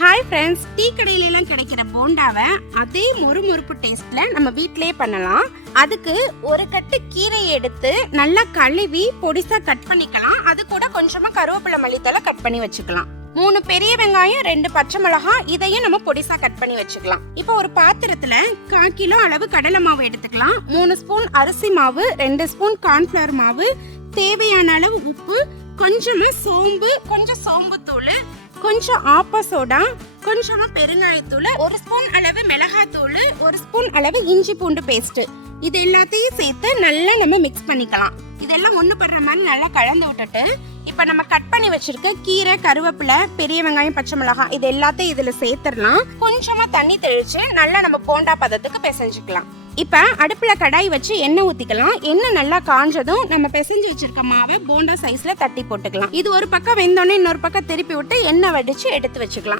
Hi friends tea கடையிலலாம் கிடைக்கிற போண்டாவை அதே மொறுமொறுப்பு டேஸ்ட்ல நம்ம வீட்டிலே பண்ணலாம். அதுக்கு ஒரு கட்டு கீரையை எடுத்து நல்லா கழுவி பொடிசா கட் பண்ணிக்கலாம். அது கூட கொஞ்சமா கருவேப்பிலை மல்லித்தலை கட் பண்ணி வச்சுக்கலாம். மூணு பெரிய வெங்காயம் ரெண்டு பச்சை மிளகாய் இதையும் நம்ம பொடிசா கட் பண்ணி வச்சுக்கலாம். இப்போ ஒரு பாத்திரத்துல கால் கிலோ அளவு கடலை மாவு எடுத்துக்கலாம். மூணு ஸ்பூன் அரிசி மாவு ரெண்டு ஸ்பூன் கார்ன்ஃபிளவர் மாவு தேவையான அளவு உப்பு கொஞ்சமா சோம்பு கொஞ்சம் சோம்பு தூள் கொஞ்சம் ஆப்ப சோடா கொஞ்சமா பெருங்காயத்தூள் ஒரு ஸ்பூன் அளவு மிளகாத்தூள் ஒரு ஸ்பூன் அளவு இஞ்சி பூண்டு பேஸ்ட் இது எல்லாத்தையும் சேர்த்து நல்லா நம்ம மிக்ஸ் பண்ணிக்கலாம். இதெல்லாம் ஒன்று படுற மாதிரி நல்லா கலந்து விட்டுட்டு இப்போ நம்ம கட் பண்ணி வச்சிருக்க கீரை கருவேப்பிலை பெரிய வெங்காயம் பச்சை மிளகாய் இது எல்லாத்தையும் இதில் சேர்த்துடலாம். கொஞ்சமாக தண்ணி தெளித்து நல்லா நம்ம போண்டா பதத்துக்கு பிசைஞ்சிக்கலாம். இப்போ அடுப்பில் கடாய் வச்சு எண்ணெய் ஊற்றிக்கலாம் எண்ணெய் நல்லா காஞ்சதும் நம்ம பிசைஞ்சு வச்சிருக்க மாவை போண்டா சைஸில் தட்டி போட்டுக்கலாம். இது ஒரு பக்கம் வெந்தோடனே இன்னொரு பக்கம் திருப்பி விட்டு எண்ணெய் வடித்து எடுத்து வச்சுக்கலாம்.